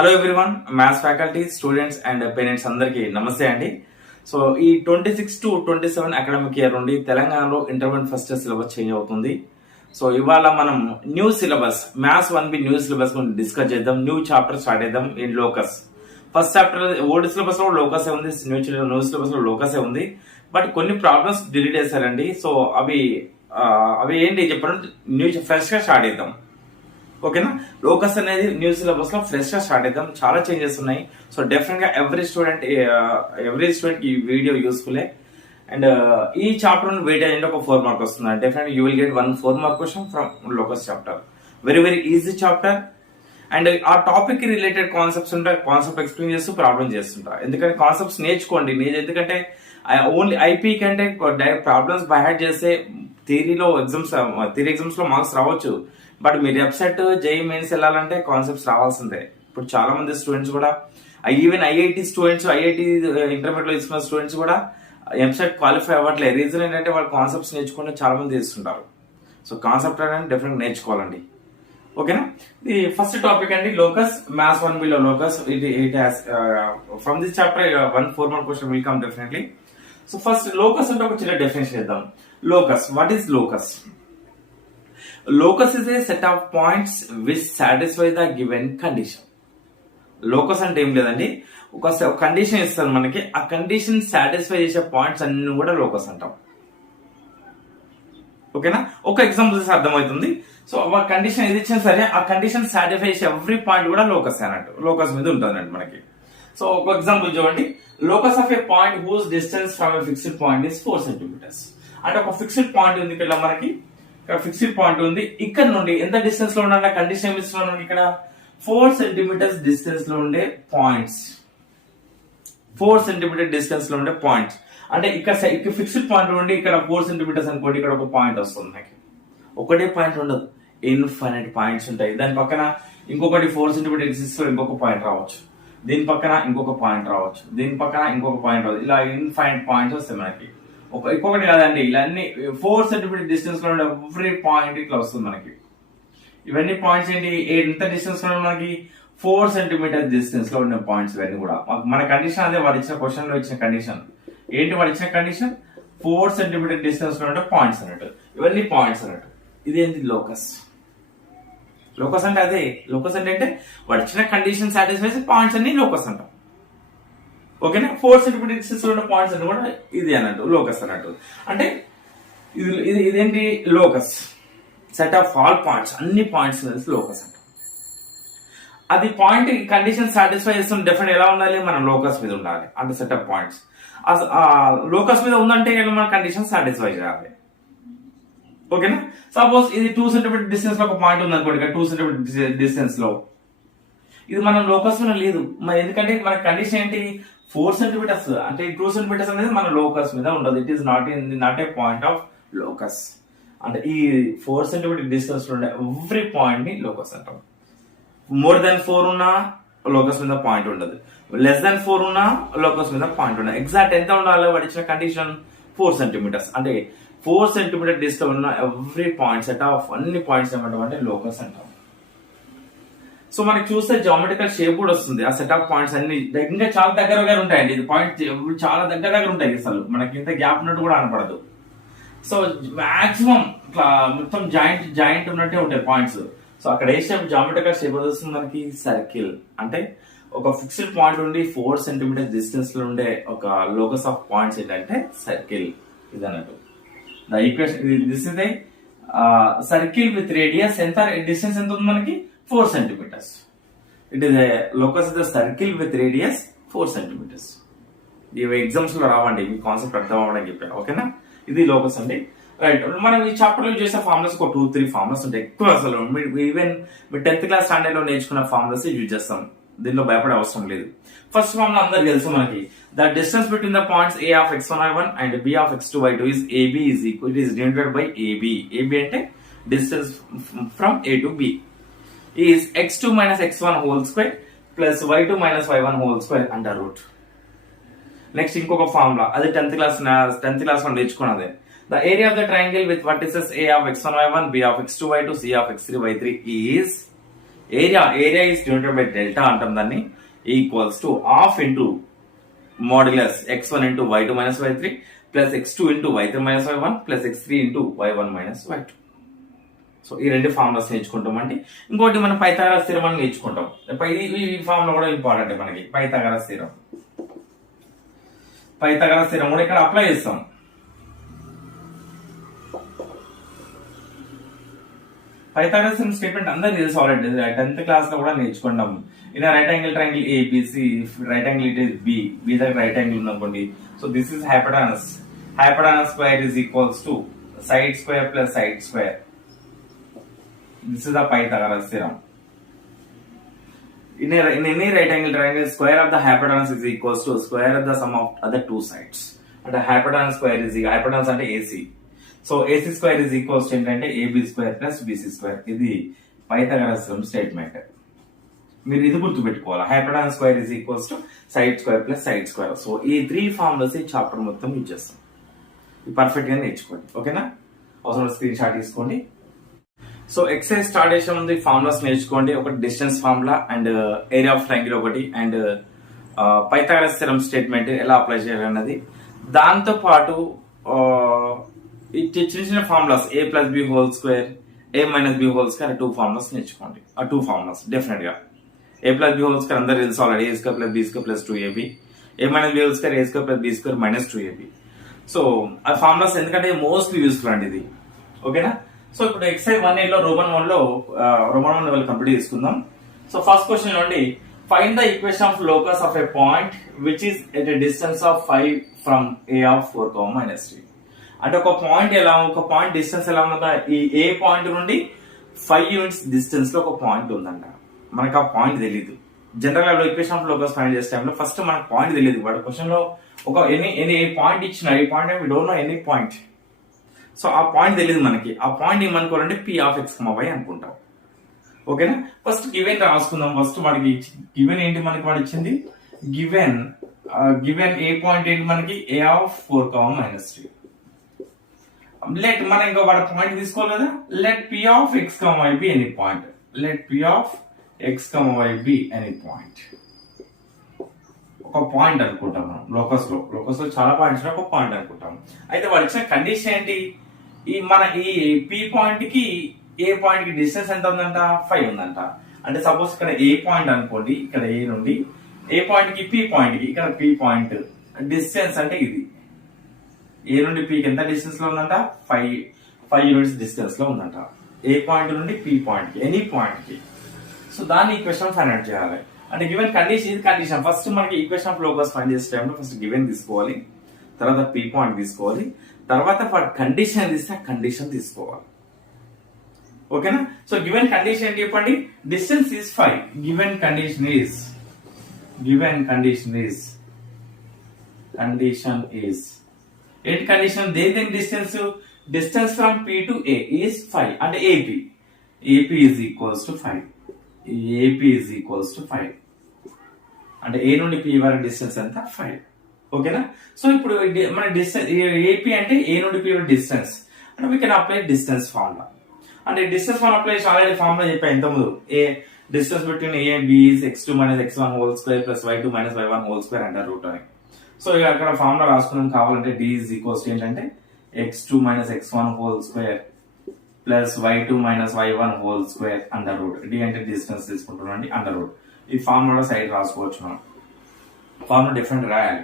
Hello everyone, maths faculty, students and parents అందరికీ నమస్తే అండి. సో ఈ 26-27 అకాడమిక్ ఇయర్ నుండి తెలంగాణలో intermediate first year syllabus change అవుతుంది. సో ఇవాళ మనం new syllabus maths 1B new syllabus గురించి డిస్కస్ చేద్దాం. న్యూ చాప్టర్ స్టార్ట్ చేద్దాం in locus. First chapter old syllabus లో లోకసే ఉంది, న్యూ సిలబస్ లో లోకసే ఉంది. బట్ కొన్ని ప్రాబ్లమ్స్ డిలీట్ చేశారండి. సో అవి ఏంటి చెప్పండి, న్యూ ఫ్రెష్ గా స్టార్ట్ చేద్దాం. ఓకేనా, లోకస్ అనేది న్యూ సిలబస్ లో ఫ్రెష్ గా స్టార్ట్ చేద్దాం. చాలా చేంజెస్ ఉన్నాయి. సో డెఫినెట్ గా ఎవ్రీ స్టూడెంట్ ఈ వీడియో యూస్ఫుల్. అండ్ ఈ చాప్టర్ వెయిటేజ్ అంటే ఒక 4 మార్క్ వస్తుంది. Definite you will get 1 4 mark question from locus chapter. Very very easy chapter. And ఆ టాపిక్ కి రిలేటెడ్ కాన్సెప్ట్స్ ఉంటాయి, కాన్సెప్ట్ ఎక్స్ప్లెయిన్ చేస్తూ ప్రాబ్లమ్ చేస్తుంటా. ఎందుకంటే కాన్సెప్ట్స్ నేర్చుకోండి. ఎందుకంటే ఓన్లీ ఐపీ కంటే డైరెక్ట్ ప్రాబ్లమ్స్ బై హ్యాడ్ చేస్తే థియరీ ఎగ్జామ్స్ లో మార్క్స్ రావచ్చు. బట్ మీరు వెబ్సైట్ జేఈ మెయిన్స్ వెళ్ళాలంటే కాన్సెప్ట్స్ రావాల్సిందే. ఇప్పుడు చాలా మంది స్టూడెంట్స్ కూడా, even IIT students, IIT intermediate లో తీసుకున్న స్టూడెంట్స్ కూడా వెబ్సైట్ క్వాలిఫై అవ్వట్లేదు. రీజన్ ఏంటంటే వాళ్ళు కాన్సెప్ట్స్ నేర్చుకుంటే చాలా మంది చేస్తుంటారు. సో కాన్సెప్ట్ అనేది డెఫినెట్ నేర్చుకోవాలండి. ఓకేనా, ఇది ఫస్ట్ టాపిక్ అండి, లోకస్. మ్యాథ్స్ 1B లో locus. It has from this chapter 1 4 mark question will come definitely. So first locus అంటే ఒక చిన్న డెఫినేషన్ చేద్దాం. Locus, what is locus? Locus is a set of points which satisfy the given condition. Locus అంటే ఏం లేదండి, ఒక condition ఇస్తారు మనకి, ఆ కండిషన్ సాటిస్ఫై చేసే పాయింట్స్ అన్ని కూడా లోకస్ అంటాం. ఓకేనా, ఒక ఎగ్జాంపుల్ చేసి అర్థమవుతుంది. సో ఒక కండిషన్ ఏది ఇచ్చినా సరే ఆ కండిషన్ సాటిస్ఫై చేసే ఎవ్రీ పాయింట్ కూడా లోకస్ అన్నట్టు, లోకస్ మీద ఉంటుంది మనకి. సో ఒక ఎగ్జాంపుల్ చూడండి, locus of a point whose distance from a fixed point is 4 centimeters. అంటే ఒక ఫిక్స్డ్ పాయింట్ ఉంది ఇక్కడ మనకి, ఇక్కడ ఫిక్స్డ్ పాయింట్ ఉంది. ఇక్కడ నుండి ఎంత డిస్టెన్స్ లో ఉండాలి, కండిషన్ ఏమి ఇస్తున్నాను, ఇక్కడ 4 సెంటీమీటర్స్ డిస్టెన్స్ లో ఉండే పాయింట్స్, 4 సెంటీమీటర్ డిస్టెన్స్ లో ఉండే పాయింట్స్. అంటే ఇక్కడ ఫిక్స్డ్ పాయింట్ ఉండి ఇక్కడ 4 సెంటీమీటర్స్ అనుకోండి, ఇక్కడ ఒక పాయింట్ వస్తుంది. నాకు ఒకటే పాయింట్ ఉండదు, ఇన్ఫైనైట్ పాయింట్స్ ఉంటాయి. దాని పక్కన ఇంకొకటి 4 సెంటీమీటర్ డిస్టెన్స్ లో ఇంకొక పాయింట్ రావచ్చు, దీని పక్కన ఇంకొక పాయింట్ రావచ్చు, దీని పక్కన ఇంకొక పాయింట్ రావచ్చు. ఇలా ఇన్ఫైనైట్ పాయింట్స్ వస్తాయి మనకి. ఇంకొకటి కాదండి, ఇలా అన్ని 4 సెంటీమీటర్ డిస్టెన్స్ లో ఉండే ఎవ్రీ పాయింట్ ఇట్లా వస్తుంది మనకి. ఇవన్నీ పాయింట్స్ ఏంటి, ఎంత డిస్టెన్స్ లో మనకి 4 సెంటీమీటర్ డిస్టెన్స్ లో ఉండే పాయింట్స్. ఇవన్నీ కూడా మన కండిషన్ అదే, వాడు ఇచ్చిన క్వశ్చన్ లో ఇచ్చిన కండిషన్ ఏంటి, వాడు ఇచ్చిన కండిషన్ 4 సెంటీమీటర్ డిస్టెన్స్ లో ఉండే పాయింట్స్ అన్నట్టు. ఇవన్నీ పాయింట్స్ అన్నట్టు. ఇదేంటి లోకస్. లోకస్ అంటే అదే, లోకస్ అంటే వాడు ఇచ్చిన కండిషన్ సాటిస్ఫై పాయింట్స్ అన్ని లోకస్ అంటాం. ఓకేనా, 4 సెంటీమీటర్ డిస్టెన్స్ లో ఉన్న పాయింట్స్ అన్ని కూడా ఇది అన్నట్టు, లోకస్ అన్నట్టు. అంటే ఇదేంటి, locus set of all points, అన్ని పాయింట్స్ లోకస్ అంటాం. అది పాయింట్ కండిషన్ సాటిస్ఫై చేస్తున్న డెఫినెట్ ఎలా ఉండాలి, మనం లోకస్ మీద ఉండాలి. అంటే సెట్ ఆఫ్ పాయింట్స్ లోకస్ మీద ఉందంటే మన కండిషన్ సాటిస్ఫై చేయాలి. ఓకేనా, సపోజ్ ఇది 2 సెంటీమీటర్ డిస్టెన్స్ లో ఒక పాయింట్ ఉంది అనుకోండి, ఇక్కడ 2 సెంటీమీటర్ డిస్టెన్స్ లో ఇది మనం లోకస్ మీద లేదు. మరి ఎందుకంటే మన కండిషన్ ఏంటి, 4 సెంటీమీటర్స్. అంటే 2 సెంటీమీటర్స్ అనేది మన లోకస్ మీద ఉండదు. It is not a point of locus. అంటే ఈ 4 సెంటీమీటర్ డిస్టెన్స్ లో ఉండే ఎవ్రీ పాయింట్ ని లోకస్ అంటాం. మోర్ దెన్ 4 ఉన్నా లోకస్ మీద పాయింట్ ఉండదు, లెస్ దెన్ 4 ఉన్నా లోకస్ మీద పాయింట్ ఉండదు. ఎగ్జాక్ట్ ఎంత ఉండాలి, వాడు ఇచ్చిన కండిషన్ 4 సెంటీమీటర్స్. అంటే 4 సెంటీమీటర్ డిస్టెన్స్ ఉన్న ఎవ్రీ పాయింట్ సెట్ ఆఫ్ అన్ని పాయింట్స్ ఏమంటాం అంటే లోకస్ అంటాం. సో మనకి చూస్తే జామెట్రికల్ షేప్ కూడా వస్తుంది. ఆ సెట్ ఆఫ్ పాయింట్స్ అన్ని ఇంకా చాలా దగ్గర ఉంటాయండి. ఇది పాయింట్ చాలా దగ్గర ఉంటాయి, అసలు మనకి ఇంత గ్యాప్ ఉన్నట్టు కూడా కనపడదు. సో మాక్సిమం ఇట్లా మొత్తం జాయింట్ ఉన్నట్టే ఉంటాయి పాయింట్స్. సో అక్కడ ఏ షేప్, జామెట్రికల్ షేప్ వస్తుంది మనకి సర్కిల్. అంటే ఒక ఫిక్స్డ్ పాయింట్ నుండి 4 సెంటీమీటర్ డిస్టెన్స్ లో ఉండే ఒక లోకస్ ఆఫ్ పాయింట్స్ ఏంటంటే సర్కిల్. ఇది అన్నట్టు the equation. This is a circle with radius. ఎంత డిస్టెన్స్ ఎంత ఉంది మనకి, 4 centimeters. It is a locus the circle with radius 4 centimeters. ఇవి ఎగ్జామ్స్ లో రావండి, మీ కాన్సెప్ట్ అర్థం అవ్వడానికి చెప్పాను. ఓకేనా, ఇది లోకస్ అండి. రైట్, మనం ఈ చాప్టర్ లో చేసే ఫార్ములాస్ ఒక 2-3 ఫార్ములాస్ ఉంటాయి ఎక్కువ. అసలు ఈవెన్ మీ 10th క్లాస్ స్టాండర్డ్ లో నేర్చుకున్న ఫార్ములాస్ యూజ్ చేస్తాం. దీనిలో భయపడే అవసరం లేదు. ఫస్ట్ ఫార్ములా అందరికి తెలుసు మనకి, the distance between the points a of x1y1 and b of x2y2 is ab is equal, it is denoted by ab. ab అంటే distance from a to b is x2 minus x1 whole square plus y2 minus y1 whole square under root. Next ఇంకొక formula, అది 10th class లో నేర్చుకున్నదే. The area of the triangle with vertices a of x1y1, b of x2y2, c of x3y3 is area is divided by delta అంటాం దాన్ని, equals to half into modulus x1 into y2 minus y3 plus x2 into y3 minus y1 plus x3 into y1 minus y2. So ఈ రెండు formulas నేర్చుకుంటామండి. ఇంకోటి మనం Pythagoras theorem అని నేర్చుకుంటాం. ఈ formula కూడా ఇంపార్టెంట్ మనకి. పైథాగరస్ థీరం కూడా ఇక్కడ అప్లై చేస్తాం. పైథాగరస్ థీరం స్టేట్మెంట్ అందరూ తెలుసు ఆల్రెడీ, 10th క్లాస్ లో కూడా నేర్చుకుంటాం. In right angle triangle ABC, right angle it is B దగ్గర రైట్ యాంగిల్ ఉందనుకోండి. So this is hypotenuse square is equals to side square plus side square. This is the Pythagoras theorem. In any right angle triangle, square of the hypotenuse is equals to square of the sum of other two sides. And the hypotenuse square is hypotenuse అంటే AC. So AC square is equals to ఏంటంటే AB square plus BC square. ఇది Pythagoras theorem statement. మీరు ఇది గుర్తు పెట్టుకోవాలి. hypotenuse square is equals to side square plus side square. So ఈ 3 formulas ఈ chapter మొత్తం యూజ్ చేస్తాం. ఇది పర్ఫెక్ట్ గా నేర్చుకోండి. ఓకేనా? అవసరం స్క్రీన్ షాట్ తీసుకోండి. సో ఎక్సైజ్ స్టార్ట్ చేసే ముందు ఫార్ములాస్ నేర్చుకోండి. ఒకటి distance formula and area of triangle ఒకటి, అండ్ పైథాగరస్ థీరం స్టేట్మెంట్ ఎలా అప్లై చేయాలన్నది. దాంతో పాటు చిన్న చిన్న formulas a plus B whole square, a minus B whole square, 2 formulas నేర్చుకోండి. ఆ 2 ఫార్ములాస్ డెఫినెట్ గా a plus B whole square అందరూ తెలుసు already, a square plus B square plus 2ab, a minus B whole square a square plus B square minus 2ab. So ఆ formulas ఎందుకంటే mostly useful అండి ఇది. ఓకేనా? So ఇప్పుడు exercise 1A లో roman 1 level complete చేసుకుందాం. సో ఫస్ట్ క్వశ్చన్ నుండి find the equation of locus of a point which is at a distance of 5 from a of 4,-3. అంటే ఒక పాయింట్ డిస్టెన్స్ ఎలా ఉన్నదా, ఈ ఏ పాయింట్ నుండి 5 యూనిట్స్ డిస్టెన్స్ లో ఒక పాయింట్ ఉందంట. మనకు ఆ పాయింట్ తెలియదు. జనరల్ గా ఈక్వేషన్ ఆఫ్ లోకస్ ఫైండ్ చేసే టైంలో ఫస్ట్ మనకు పాయింట్ తెలియదు. వాడు క్వశ్చన్ లో ఒక ఎనీ పాయింట్ ఇచ్చిన, ఈ point we don't know any point. So ఆ పాయింట్ తెలియదు మనకి. ఆ పాయింట్ ఏమనుకోవాలంటే p ఆఫ్ x, y అనుకుంటాం. ఓకేనా? ఫస్ట్ గివెన్ రాసుకుందాం. ఫస్ట్ మనకి గివెన్ ఏంటి, మనకి వాడు ఇచ్చింది గివెన్ ఏ పాయింట్ ఏంటి మనకి, a ఆఫ్ 4,-3. లెట్ మనం ఇంకా వాడు పాయింట్ తీసుకోవాలి కదా. Let p of x, y be any point. Let p of x, y be any point. ఒక పాయింట్ అనుకుంటాం మనం లోకస్ లో చాలా పాయింట్స్ ఒక పాయింట్ అనుకుంటాం. అయితే వాడు ఇచ్చిన కండిషన్ ఏంటి, ఈ పి పాయింట్ కి ఏ పాయింట్ కి డిస్టెన్స్ ఎంత ఉందంట, 5 ఉందంట. అంటే సపోజ్ ఇక్కడ ఏ పాయింట్ అనుకోండి, ఇక్కడ ఏ నుండి ఏ పాయింట్ కి పి పాయింట్ కి, ఇక్కడ పి పాయింట్ డిస్టెన్స్ అంటే ఇది ఏ నుండి పి కి ఎంత డిస్టెన్స్ లో ఉందంట, 5 యూనిట్స్ డిస్టెన్స్ లో ఉందంట. ఏ పాయింట్ నుండి పి పాయింట్ కి, ఎనీ పాయింట్ కి. సో దాన్ని ఈక్వేషన్ ఫైండ్ అవుట్ చేయాలి. అంటే గివెన్ కండిషన్, ఇది కండిషన్. ఫస్ట్ మనకి ఈక్వేషన్ ఆఫ్ లోకస్ ఫైండ్ చేసే టైంలో ఫస్ట్ గివెన్ తీసుకోవాలి, తర్వాత పి పాయింట్ తీసుకోవాలి, తర్వాత కండిషన్ తీస్తే కండిషన్ తీసుకోవాలి. ఓకేనా? సో గివెన్ కండిషన్ ఏంటి చెప్పండి, distance is 5. Given condition is ఏంటి కండిషన్, దేని distance from P to A is 5. అంటే AP is equals to 5. AP is equals to 5. అంటే ఏ నుండి పి వరకు డిస్టెన్స్ ఎంత, 5. ఓకేనా? సో ఇప్పుడు మన డిస్టెన్స్ ఏపీ అంటే ఏ నుండి పి వరకు డిస్టెన్స్ అంటే we can apply distance formula. అంటే డిస్టెన్స్ ఫార్ములా అప్లై చేసి ఆల్రెడీ ఫార్ములా చెప్పా ఇంతకుముందు. A distance between A and B is x2 minus x1 whole square plus y2 minus y1 whole square అంటారు root అని. So ఇక అక్కడ formula రాసుకున్నాం. కావాలంటే d ఈజ్ ఈక్వల్స్ ఏంటంటే x2 minus x1 whole square plus y2 minus y1 whole square under route. d అంటే distance తీసుకుంటున్నాం అండి, అండర్ రూట్. ఈ ఫార్ములా సైడ్ రాసుకోవచ్చు మనం. ఫార్ములా డిఫరెంట్ రాయాలి.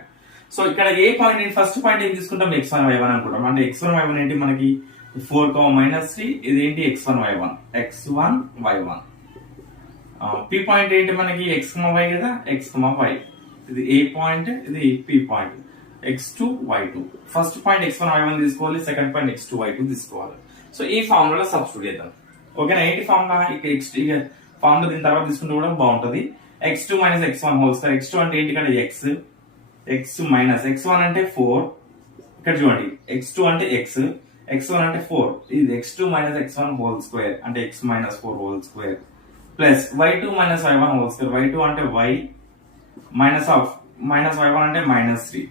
సో ఇక్కడ ఏ పాయింట్, ఫస్ట్ పాయింట్ ఏం తీసుకుంటాం, x1 y1 అనుకుంటాం. అంటే x1 y1 ఏంటి మనకి 4,-3. ఇది ఏంటి x1 y1. పి పాయింట్ ఏంటి మనకి x, y కదా, x, y. ఇది ఏ పాయింట్, ఇది P point x2 y2. First point x1 y1 తీసుకోవాలి, సెకండ్ పాయింట్ x2 y2 తీసుకోవాలి. సో ఈ ఫార్ములా సబ్స్టిట్యూట్ చేద్దాం. ఓకేనా? ఏంటి ఫార్ములా, ఇక ఫార్ములా దీని తర్వాత తీసుకుంటే కూడా బాగుంటది. x2 minus x1 whole square. x2 అంటే ఏంటి, ఇక్కడ x మైనస్ x1 అంటే 4. ఇక్కడ చూడండి x2 అంటే x1 అంటే 4. ఇది x2 minus x1 whole square అంటే x minus 4 whole square plus y2 minus y1 whole square. y2 అంటే y మైనస్ y1 అంటే -3.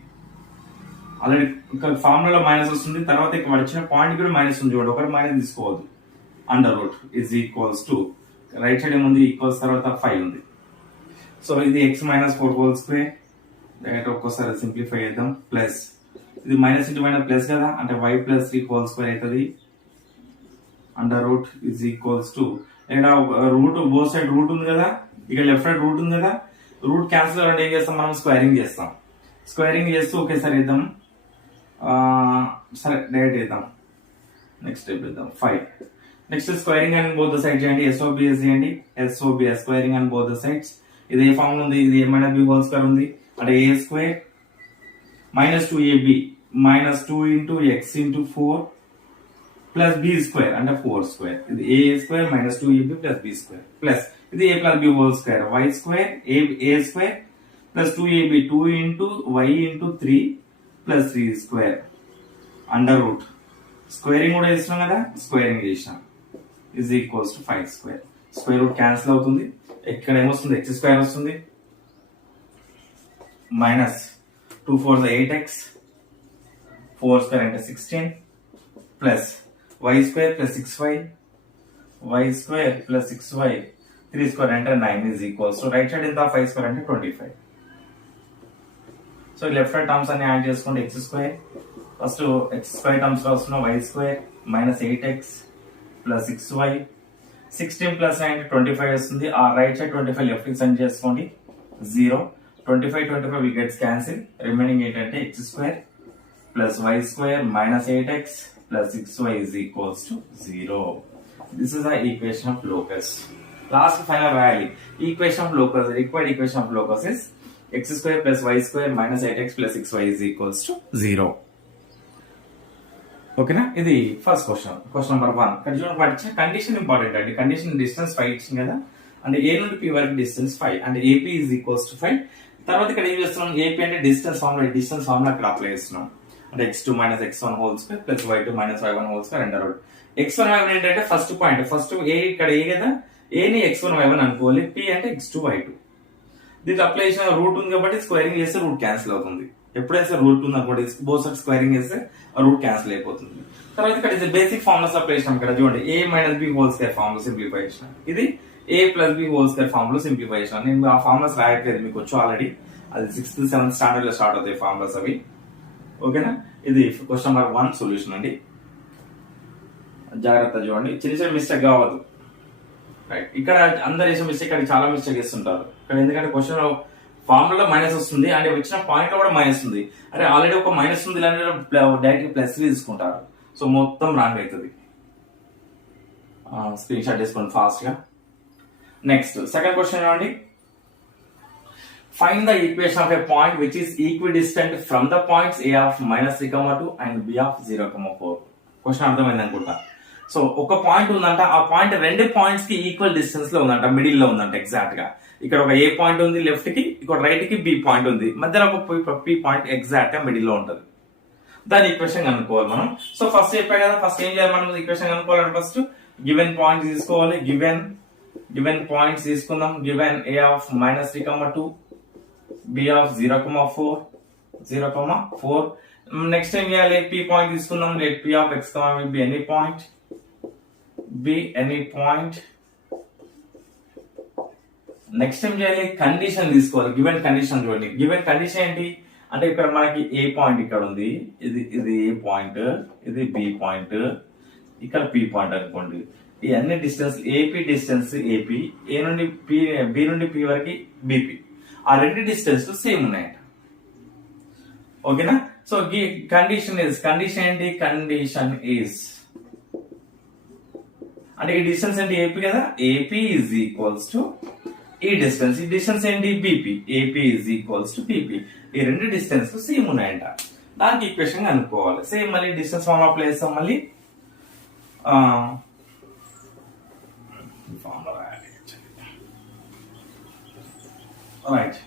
ఆల్రెడీ ఇక్కడ ఫార్ములా మైనస్ వస్తుంది. తర్వాత ఇక్కడ వచ్చిన పాయింట్ కూడా మైనస్ ఉంది చూడండి, ఒకటి మైనస్ తీసుకోవద్దు. Under root is equals to right side ఏముంది ఈక్వల్స్ తర్వాత 5 ఉంది. సో ఇది x minus 4 whole square, direct ఒక్కోసారి సింప్లిఫై చేద్దాం, ప్లస్ ఇది మైనస్ ఇంటూ మైనస్ ప్లస్ కదా, అంటే y ప్లస్ 3 హోల్ స్క్వేర్ అవుతుంది, under root is equals to ఇక్కడ రూట్ బోత్ సైడ్ రూట్ ఉంది కదా, ఇక్కడ లెఫ్ట్ సైడ్ రూట్ ఉంది కదా, రూట్ క్యాన్సిల్ అవ్వాలంటే ఏం చేస్తాం మనం, స్క్వేరింగ్ చేస్తాం. స్క్వేరింగ్ చేస్తూ ఒకేసారి వేద్దాం, సరే డైరెక్ట్ వేద్దాం, నెక్స్ట్ స్టెప్ వేద్దాం 5. Next squaring and both the side చేయండి, SOBS చేయండి, SOBS squaring and both the sides. ఇది ఏ ఫామ్ ఉంది, ఇది a minus b whole square ఉంది, అంటే a square minus 2ab minus 2 into x into 4 plus b square అంటే 4 square. ఇది a square minus 2ab plus b square plus ఇది a plus b whole square y square a square plus 2ab 2 into y into 3 plus 3 square under route squaring కూడా చేసినాం కదా, squaring చేసినాం is equals to 5 square. Square root cancel అవుతుంది, ఇక్కడ ఏమొస్తుంది x square వస్తుంది, minus 2 4 8x 4 square అంటే 16 plus y square plus 6y y square plus 6y 3 square అంటే 9 is equals to right side ఎంత 5 స్క్వేర్ అంటే 25. సో లెఫ్ట్ సైడ్ టర్మ్స్ అన్ని add చేసుకోండి, x square first x square terms లో వస్తున్న y square minus 8x plus 6y 16 plus 9 25 వస్తుంది. ఆ right side 25 left కి సెండ్ చేసుకోండి, 0 25 విల్ గెట్స్ క్యాన్సిల్, రిమైనింగ్ ఏంటంటే x square plus y square minus 8x plus 6y is equals to 0. This is the equation of locus. Last final value equation of locus, required equation of locus is x square plus y square minus 8x plus 6y is equals to 0. ఓకేనా, ఇది first question. Question number 1 ఇక్కడ చూడండి, పట్టించిన condition important అండి. Condition distance 5 ఇచ్చింది కదా, అంటే a నుండి p వరకు డిస్టెన్స్ 5 అంటే AP is equals to 5. తర్వాత ఇక్కడ ఏం చేస్తున్నాం, AP అంటే డిస్టెన్స్ ఫార్ములా ఇక్కడ అప్లై చేస్తున్నాం, అంటే x2 minus x1 whole square plus y2 minus y1 whole square under root. x1 y1 ఏంటంటే ఫస్ట్ పాయింట్, ఫస్ట్ a ఇక్కడ a కదా, a ని x1 y1 అనుకోవాలి, p అంటే x2 y2. దీనికి అప్లై చేసిన రూట్ ఉంది కాబట్టి స్క్వేరింగ్ చేస్తే రూట్ క్యాన్సిల్ అవుతుంది. ఎప్పుడైతే రూట్ ఉంది అనుకోండి, బోత్ సైడ్ స్క్వేరింగ్ చేస్తే రూట్ క్యాన్సిల్ అయిపోతుంది. తర్వాత ఇక్కడ బేసిక్ ఫార్ములాస్ అప్లై చేసినాం, ఇక్కడ చూడండి a minus b whole square formula simplify చేసిన, ఇది a plus b whole square formula simplify చేసిన. నేను ఆ ఫార్ములాస్ రాయట్లేదు, మీకు వచ్చు ఆల్రెడీ, అది 6th 7th స్టాండర్డ్ లో స్టార్ట్ అవుతాయి ఫార్ములాస్ అవి. ఓకేనా, ఇది క్వశ్చన్ నెంబర్ 1 సొల్యూషన్ అండి. జాగ్రత్త చూడండి, చిన్న చిన్న మిస్టేక్ కావద్దు. రైట్, ఇక్కడ అందరు చేసే మిస్టేక్, ఇక్కడ చాలా మిస్టేక్ చేస్తుంటారు ఇక్కడ, ఎందుకంటే క్వశ్చన్ ఫార్ములా మైనస్ వస్తుంది అంటే వచ్చిన పాయింట్ లో కూడా మైనస్ ఉంది, అరే ఆల్రెడీ ఒక మైనస్ ఉంది డైరెక్ట్ ప్లస్ తీసుకుంటారు, సో మొత్తం రాంగ్ అవుతుంది. స్క్రీన్ షాట్ చేసుకోండి ఫాస్ట్ గా. నెక్స్ట్ సెకండ్ క్వశ్చన్ చూడండి, find the equation of a point which is equidistant from the points a of minus 3,2 and b of 0,4. Question అర్థమైంది అనుకుంటా. సో ఒక పాయింట్ ఉందంట, ఆ పాయింట్ రెండు పాయింట్స్ కి ఈక్వల్ డిస్టెన్స్ లో ఉందంట, మిడిల్ లో ఉందంట ఎగ్జాక్ట్ గా. ఇక్కడ ఒక ఏ పాయింట్ ఉంది లెఫ్ట్ కి, ఇక్కడ రైట్ కి బి పాయింట్ ఉంది, మధ్యలో ఒక పి పాయింట్ ఎగ్జాక్ట్ గా మిడిల్ లో ఉంటది. దాని ఈక్వేషన్ కనుక్కోవాలి మనం. సో ఫస్ట్ చెప్పా కదా, ఫస్ట్ ఏం చేయాలి మనం, ఈక్వేషన్ కనుక్కోవాలంటే ఫస్ట్ గివెన్ పాయింట్స్ తీసుకోవాలి, గివెన్ పాయింట్స్ తీసుకుందాం. Given a of minus 3,2 b of 0,4. Next ఏం చేయాలి, p పాయింట్ తీసుకుందాం, let p of x, b any point. Next ఏం చేయాలి, కండిషన్ తీసుకోవాలి, గివెన్ కండిషన్ చూడండి. గివెన్ కండిషన్ ఏంటి అంటే, ఇక్కడ మనకి ఏ పాయింట్ ఇక్కడ ఉంది, ఇది ఏ పాయింట్, ఇది బి పాయింట్, ఇక్కడ పి పాయింట్ అనుకోండి. ఈ అన్ని డిస్టెన్స్ ఏపీ డిస్టెన్స్ ఏపీ, ఏ నుండి బి నుండి పి వరకు బీపీ, ఆ రెండు డిస్టెన్స్ సేమ్ ఉన్నాయంట. ఓకేనా, సో కండిషన్ ఏంటి, కండిషన్ ఈజ్ అంటే ఈ డిస్టెన్స్ ఏంటి ఏపీ కదా, ఏపీ ఈజ్ ఈక్వల్స్ టు ఈ డిస్టెన్స్ ఏంటి BP, AP is equals to BP. ఈ రెండు డిస్టెన్స్ సేమ్ ఉన్నాయంట, దానికి ఈక్వేషన్ అనుకోవాలి. సేమ్ మళ్ళీ డిస్టెన్స్ ఫార్ములా అప్లై చేస్తాం, మళ్ళీ రైట్.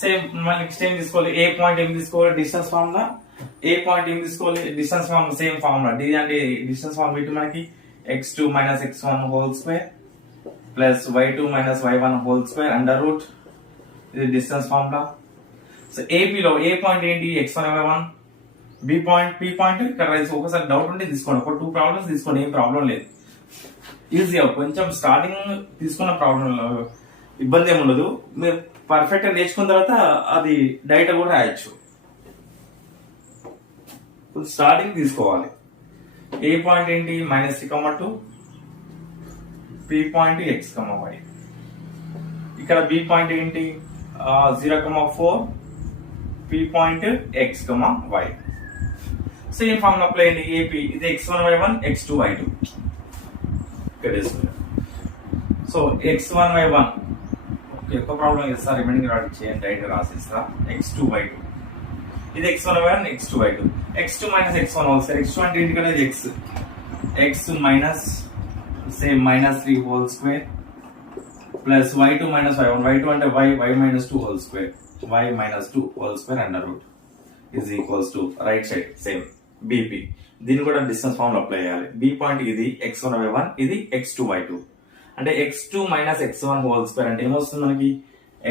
సేమ్ మళ్ళీ నెక్స్ట్ ఏం తీసుకోవాలి, ఏ పాయింట్ ఏం తీసుకోవాలి, డిస్టెన్స్ ఫార్ములా, ఏ పాయింట్ ఏం తీసుకోవాలి, distance formula, same formula. D అంటే డిస్టెన్స్ ఫార్ములా ఇటు మనకి x2 minus x1 whole square plus y2 minus y1 whole square under root, ఇది డిస్టెన్స్ ఫార్ములా. సో ఏపీ లో ఏ పాయింట్ ఏంటి, x1 y1, B point P point. ఇక్కడ ఒకసారి doubt ఉంటే తీసుకోండి, ఒక 2 ప్రాబ్లమ్స్ తీసుకోండి, ఏం ప్రాబ్లం లేదు. ఈజీగా కొంచెం స్టార్టింగ్ తీసుకున్న ప్రాబ్లం ఇబ్బంది ఏమి ఉండదు. మీరు పర్ఫెక్ట్ గా నేర్చుకున్న తర్వాత అది డైరెక్ట్ కూడా రాయొచ్చు. స్టార్టింగ్ తీసుకోవాలి. ఏ పాయింట్ ఏంటి -3, పి పాయింట్ x,y. ఇక్కడ బి పాయింట్ ఏంటి 0,4, P point x,y. Same formula apply అయింది. ఏపీ ఇది x1y1 x2y2. సో x1y1 ఎక్కువ ప్రాబ్లం చేస్తా, రిమైనింగ్ రాడ్ చేయండి, డైరెక్ట్ రాసిస్తా. x2y2 ఇది x1y1 x2y2. x2 minus x1 whole square. x2 అంటే ఏంటి కదా, ఇది x minus same -3 whole square plus y2 minus y1. y2 అంటే y minus 2 whole square, y minus 2 whole square under route is equals to right side same BP. దీన్ని కూడా distance formula apply చేయాలి. B point ఇది x1y1, ఇది x2y2. అంటే x2 minus x1 whole square అంటే ఏమొస్తుంది మనకి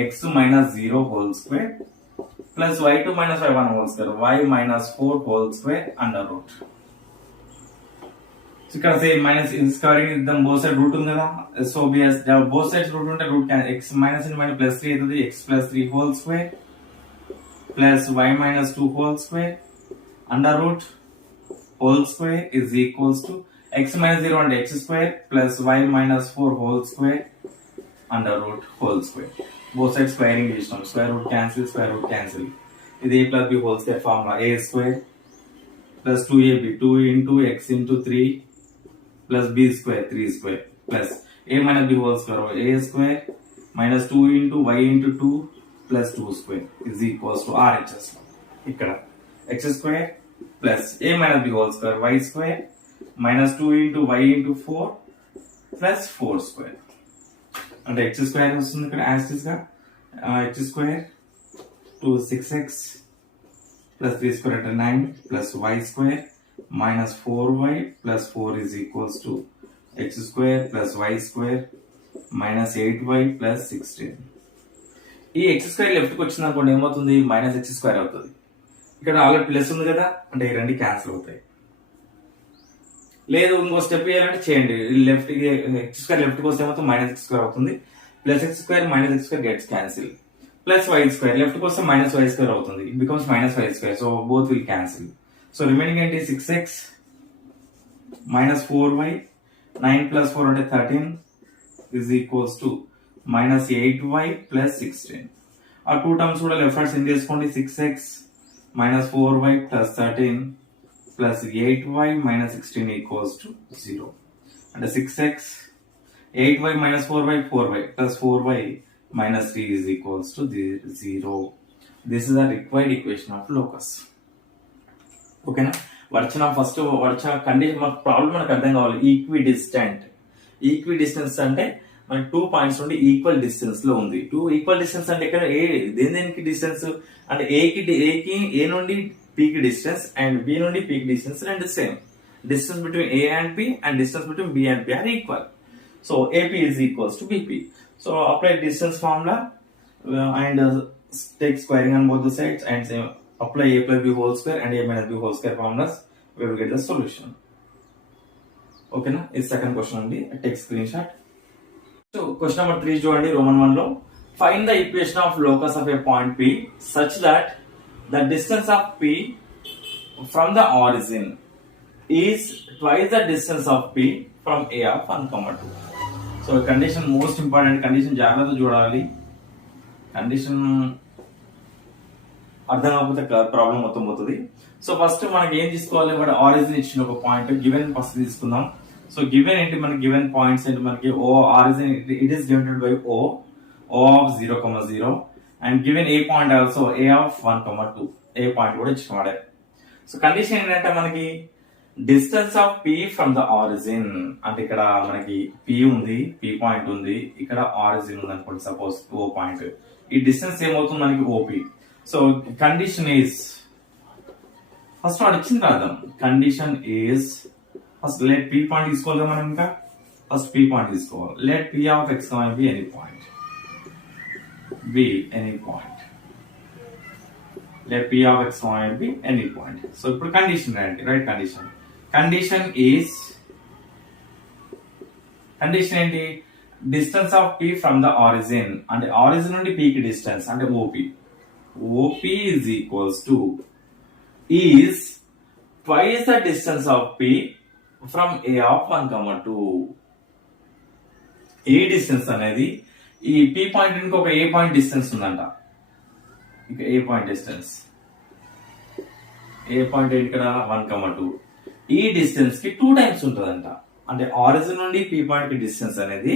x minus 0 whole square plus y2 minus y1 whole square, y minus 4 whole square under root. ఇక్కడ సేమ్ మైనస్ స్క్వేరింగ్ ఇద్దాం, both side root ఉంది కదా. సో బోత్ సైడ్స్ రూట్ ఉంటే root x minus minus plus 3 అవుతుంది. x plus 3 whole square plus y minus 2 whole square under root whole square is equals to x minus 0 అంటే x square plus y minus 4 whole square under root whole square. Both sides squaring చేస్తాం. Square root cancel. ఇది a plus b whole square formula. A square plus 2ab 2 into x into 3 plus b square 3 square plus a minus b whole square a square minus 2 into y into 2 plus 2 square is equals to RHS. ఇక్కడ x square plus a minus b whole square y square minus 2 into y into 4 plus 4 square. అంటే x square వస్తుంది ఇక్కడ యాస్టిస్ గా. x square 2 6x plus 3 square అంటే 9 plus y square minus 4y plus 4 is equals to x square plus y square minus 8y plus 16. ఈ x square left కి వచ్చింది అనుకోండి, ఏమవుతుంది మైనస్ x square అవుతుంది. ఇక్కడ ఆల్రెడీ ప్లస్ ఉంది కదా, అంటే ఈ రెండు క్యాన్సిల్ అవుతాయి. లేదు ఇంకో స్టెప్ చేయాలంటే చేయండి. లెఫ్ట్ x స్క్వేర్ లెఫ్ట్ కి వస్తే మొత్తం -x స్క్వేర్ అవుతుంది. Plus x square minus x square gets cancel. Plus y square left కి వస్తే -y స్క్వేర్ అవుతుంది. It becomes -y square. So both will cancel. So remaining ఏంటి 6x minus 4y 9 plus 4 అంటే 13 is equals to minus 8y plus 16. ఆ two terms కూడా left hand send చేసుకోండి. 6x minus 4y plus 13 plus 8y minus 16 equals to 0. And 6x 8y minus 4y 4y plus 4y minus 3 is equals to 0. This is the required equation of locus. Okay na? వచ్చిన first వచ్చిన condition మన problem మనకు అర్థం కావాలి. ఈక్విడిస్టెన్స్ అంటే మనకి 2 points నుండి equal distance లో ఉంది. 2 ఈక్వల్ డిస్టెన్స్ అంటే ఇక్కడ దేనికి డిస్టెన్స్ అంటే ఏ నుండి P కి డిస్టెన్స్ అండ్ B నుండి P కి డిస్టెన్స్ రెండు same. Distance between A and P and distance between B and P are equal. So AP is equals to BP. So apply distance formula and take squaring on both the sides and apply A plus B whole square and A minus B whole square formulas. We will get the solution. Okay na? It's second question only. Take screenshot. So question number 3 చూడండి Roman 1 లో. Find the equation of locus of a point P such that the distance of P from the origin is twice the distance of P from A of 1,2. So condition most important condition జాగ్రత్త చూడాలి. Condition అర్థం కాకపోతే problem మొత్తం పోతుంది. So first మనకి ఏం తీసుకోవాలి, కూడా ఆరిజిన్ ఇచ్చిన ఒక పాయింట్ గివెన్ ఫస్ట్ తీసుకుందాం. సో గివెన్ ఏంటి మనకి గివెన్ పాయింట్స్ ఏంటి మనకి O origin it is divided by O of 0,0 and given A point also A of 1,2. A point కూడా ఇచ్చిన వాడే. సో కండిషన్ ఏంటంటే మనకి distance of P from the origin అంటే ఇక్కడ మనకి P ఉంది, P పాయింట్ ఉంది, ఇక్కడ ఆరిజిన్ ఉంది అనుకోండి సపోజ్ ఓ పాయింట్. ఈ డిస్టెన్స్ ఏమవుతుంది మనకి OP. So condition is first వాడు ఇచ్చింది రాద్దాం. Condition is first let P point తీసుకోవాలి మనం. ఇంకా ఫస్ట్ P పాయింట్ తీసుకోవాలి. Let P of x be any point be any point. Let P of x be any point. So ఇప్పుడు condition రండి, right condition. Condition ఏంటి, distance of P from the origin, అంటే origin నుండి P కి distance అంటే OP, OP is equals to is twice the distance of P from A of 1, 2. A distance అనేది ఈ P point ఇంకొక ఏ point distance ఉందంట, ఇక ఏ పాయింట్ డిస్టెన్స్, ఏ point ఇక్కడ 1, 2, ఈ డిస్టెన్స్ కి 2 టైమ్స్ ఉంటుందంట. అంటే ఆరిజిన్ నుండి పి పాయింట్ కి డిస్టెన్స్ అనేది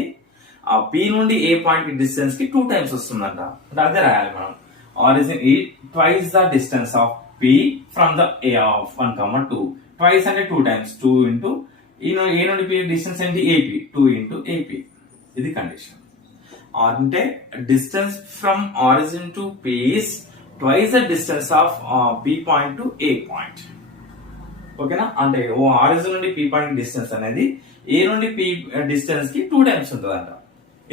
ఆ పి నుండి ఏ పాయింట్ కి డిస్టెన్స్ కి 2 టైమ్స్ వస్తుందంట. అంటే అదే రాయాలి మనం, ఆరిజిన్ ఈ twice the distance of P from the A of 1, 2. Twice అంటే 2 టైమ్స్, 2 ఇంటూ ఏ నుండి పి డిస్టెన్స్ ఏంటి ఏపీ, 2 ఇంటూ ఏపీ. ఇది కండిషన్. అంటే distance from origin to P is twice the distance of P point to A point. ఓకేనా, అంటే ఓ origin నుండి P point distance అనేది ఏ నుండి పి డిస్టెన్స్ కి 2 టైమ్స్ ఉంటుందంట.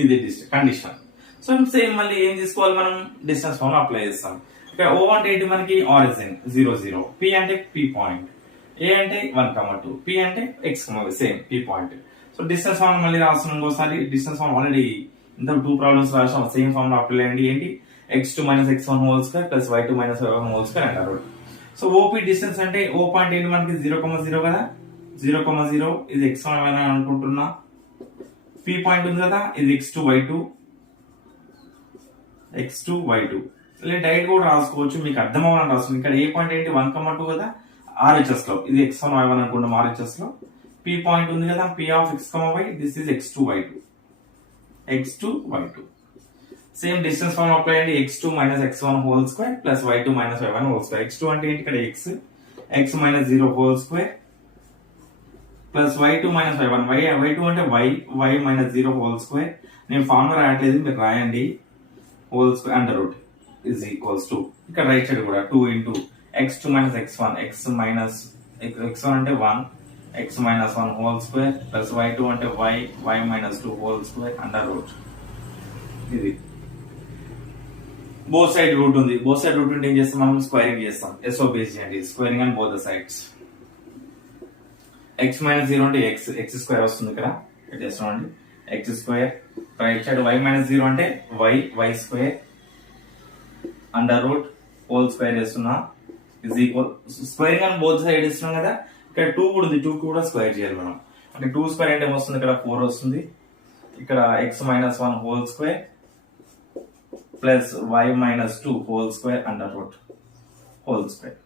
ఇది కండిషన్. సో సేమ్ మళ్ళీ ఏం తీసుకోవాలి మనం, డిస్టెన్స్ ఫార్మ్ అప్లై చేస్తాం. ఇక్కడ ఓ అంటే ఏంటి మనకి ఆరిజిన్ 0, 0, పి అంటే పి పాయింట్, ఏ అంటే 1, 2, పి అంటే x same P point. So distance form మళ్ళీ రాస్తున్నాం ఇంకోసారి. డిస్టెన్స్ ఫార్మ్ ఆల్రెడీ ఇంత 2 ప్రాబ్లమ్స్ రాసాం, సేమ్ ఫార్మ్ లో అప్లై చేయండి. ఏంటి, x2 - x1 whole square plus y2 - y1 whole square అంటారు. సో ఓపీ డిస్టెన్స్ అంటే ఓ పాయింట్ ఏంటి మనకి 0, 0 కదా, 0, 0 ఇది x1 y1 అనుకుంటున్నా. పి పాయింట్ ఉంది కదా, ఇది x2 y2, x2 y2. లేదా డైరెక్ట్ కూడా రాసుకోవచ్చు, మీకు అర్థం అవ్వాలని రాసుకోండి. ఇక్కడ ఏ పాయింట్ ఏంటి 1, 2 కదా, ఆర్హెచ్ఎస్ లో ఇది x1 y1 అనుకుంటాం. ఆర్హెచ్ఎస్ లో పి పాయింట్ ఉంది కదా, p of x, y, this is x2 y2, x2 y2. Same distance form apply చేయండి, x2 - x1 whole square plus y2 - y1 whole square. x2 అంటే ఏంటి ఇక్కడ x, x - 0 whole square plus y2 - y1, y2 అంటే y, y - 0 whole square. నేను formula రాయట్లేదు, మీరు రాయండి. Whole square under root is equals to, ఇక్కడ రైట్ సైడ్ కూడా 2 ఇంటూ x2 - x1, x1 అంటే 1, x - 1 whole square plus y2 అంటే y, y - 2 whole square under route. ఇది బోత్ సైడ్ రూట్ ఉంది, బోత్ సైడ్ రూట్ ఉంటే ఏం చేస్తాం మనం, స్క్వేరింగ్ చేస్తాం. ఎస్ఓ బేస్ చేయండి, squaring and both the sides. x - 0 అంటే x స్క్వేర్ వస్తుంది ఇక్కడ, చేస్తామండి x square. Right side y - 0 అంటే y square under root whole square చేస్తున్నా is equal, squaring and both side ఇస్తున్నాం కదా. ఇక్కడ 2 కూడా ఉంది, 2 కూడా స్క్వేర్ చేయాలి మనం. అంటే 2 స్క్వేర్ అంటే ఏమొస్తుంది, ఇక్కడ 4 వస్తుంది. ఇక్కడ x - 1 whole square plus y - 2 whole square under root whole square.